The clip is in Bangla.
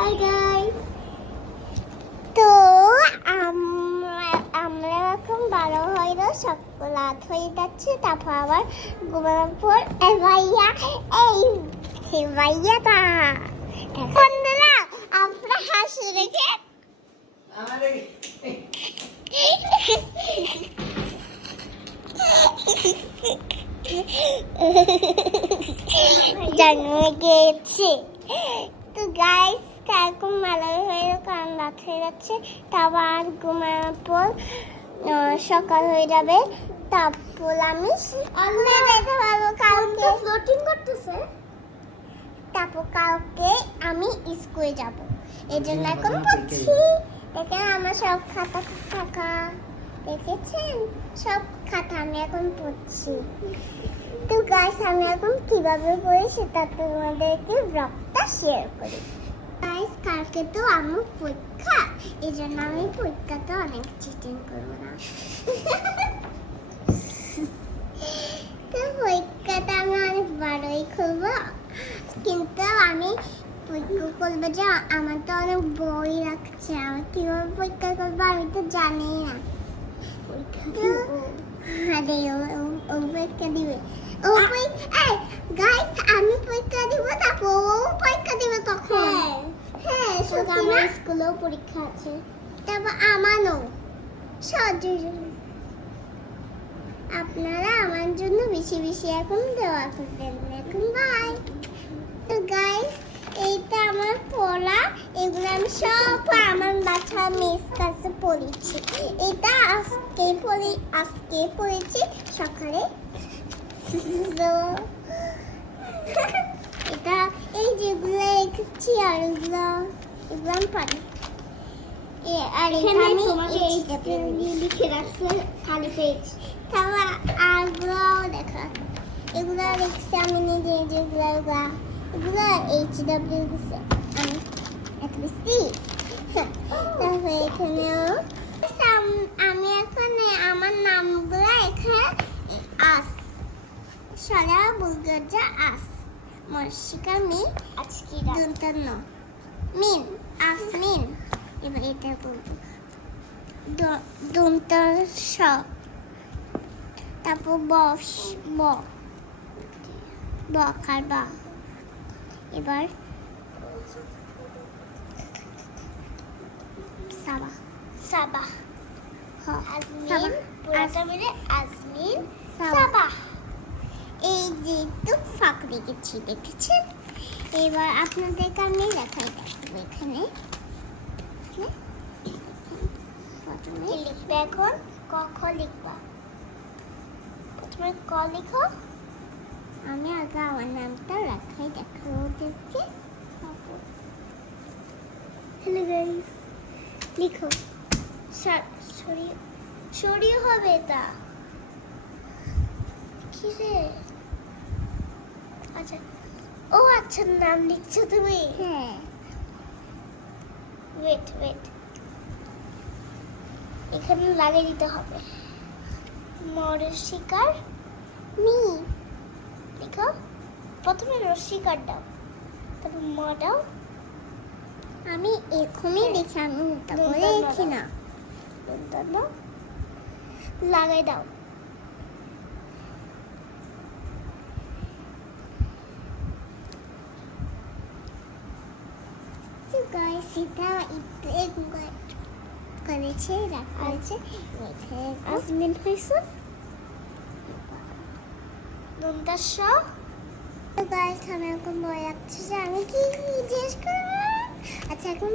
Hi guys. তো আমরা এখন 12 হইলো, সকাল 8 হয়ে যাচ্ছে। তারপর আবার ঘুমানোর পর ভাইয়া এই ভাইয়াটা বন্ধুরা আমরা হাসি রেখে জন্মে গেছে। তো গাইস এখন ভালো হয়ে কারণ রাত হয়ে যাচ্ছে। তারপর আর ঘুমানোর পর সকাল হয়ে যাবে। তারপর আমি দেখতে পাবো কালকে ফ্লোটিং করতেছে। তারপর কালকে আমি স্কুলে যাব, এই জন্য এখন পড়ছি। দেখেন আমার সব খাতা ফাঁকা, দেখেছেন সব খাতা আমি এখন পড়ছি। তো গাইস আমি এখন কিভাবে পড়ি সেটা তোমাদেরকে ব্লগটা শেয়ার করি। গাইস কালকে তো আমার পরীক্ষা, এই জন্য আমি পরীক্ষাতে অনেক চিটিং করবো না। তো পরীক্ষাটা আমি অনেক বড়ই করবো, কিন্তু আমি পরীক্ষা করবো যে আমার তো অনেক বই রাখছে। আমার কিভাবে পরীক্ষা করবো আমি তো জানি না। আরে ও পরীক্ষা দিবে, গাইস আমি পরীক্ষা দিব, তারপর ও পরীক্ষা দিবে তখন। হ্যাঁ আমার স্কুলেও পরীক্ষা আছে, তারপর আমারও। আপনারা আমার জন্য বেশি বেশি এখন দোয়া করবেন। এখন বাই। তো গাইস এইটা আমার পড়া, এগুলো আমি সব আমার বাচ্চা মিস কাছে পড়েছি। এটা আজকে পড়েছি সকালে। এটা এই যেগুলো রেখেছি আর এগুলো আমি পারি। আর এখানে লিখে রাখছে খালি পেজ। তারপর আরগুলো দেখা, এগুলো রেখেছি আমি নিজে, যেগুলো এগুলো HW দিচ্ছে আমি এত বেশি। তারপরে এখানেও আমি এখানে আমার নামগুলো এখানে আস সরা বুলগজা আস মর্শিকা মি আজকি দন্তন্য মিন আসমিন। এবার এটা বলবো দন্ত স, তারপর বস ব বকার বা। এবার সাবা সাবা আজমিন পুরাটা মিলে আজমিন সাবা। এই যে একটু ফাঁক রেখেছি, দেখেছেন? এবার আপনাদেরকে আমি দেখাই দেখাবো। এখানে প্রথমে লিখবে, এখন ক খ লিখবা। প্রথমে ক লিখো। আমি আগে আমার নামটা রাখাই দেখাবো ওদেরকে। হ্যালো গাইস, লিখো। সরিয়ে হবে এটা কি রে? আচ্ছা ও আচ্ছা নাম লিখছো তুমি? হ্যাঁ। ওয়েট এখানে লাগিয়ে দিতে হবে মরশিকার মি। লিখো প্রথমে রসিকার দাও, তারপর ম দাও। আমি এখনই লিখি, আমি উল্টা করে লিখি না। লাগাই দাও। সেটা একটু করেছে রাখা আছে। আজমিন হয়েছে দন্তাস। আমি এখন বই রাখছি যে আমি কি জিজ্ঞেস করবো। আচ্ছা এখন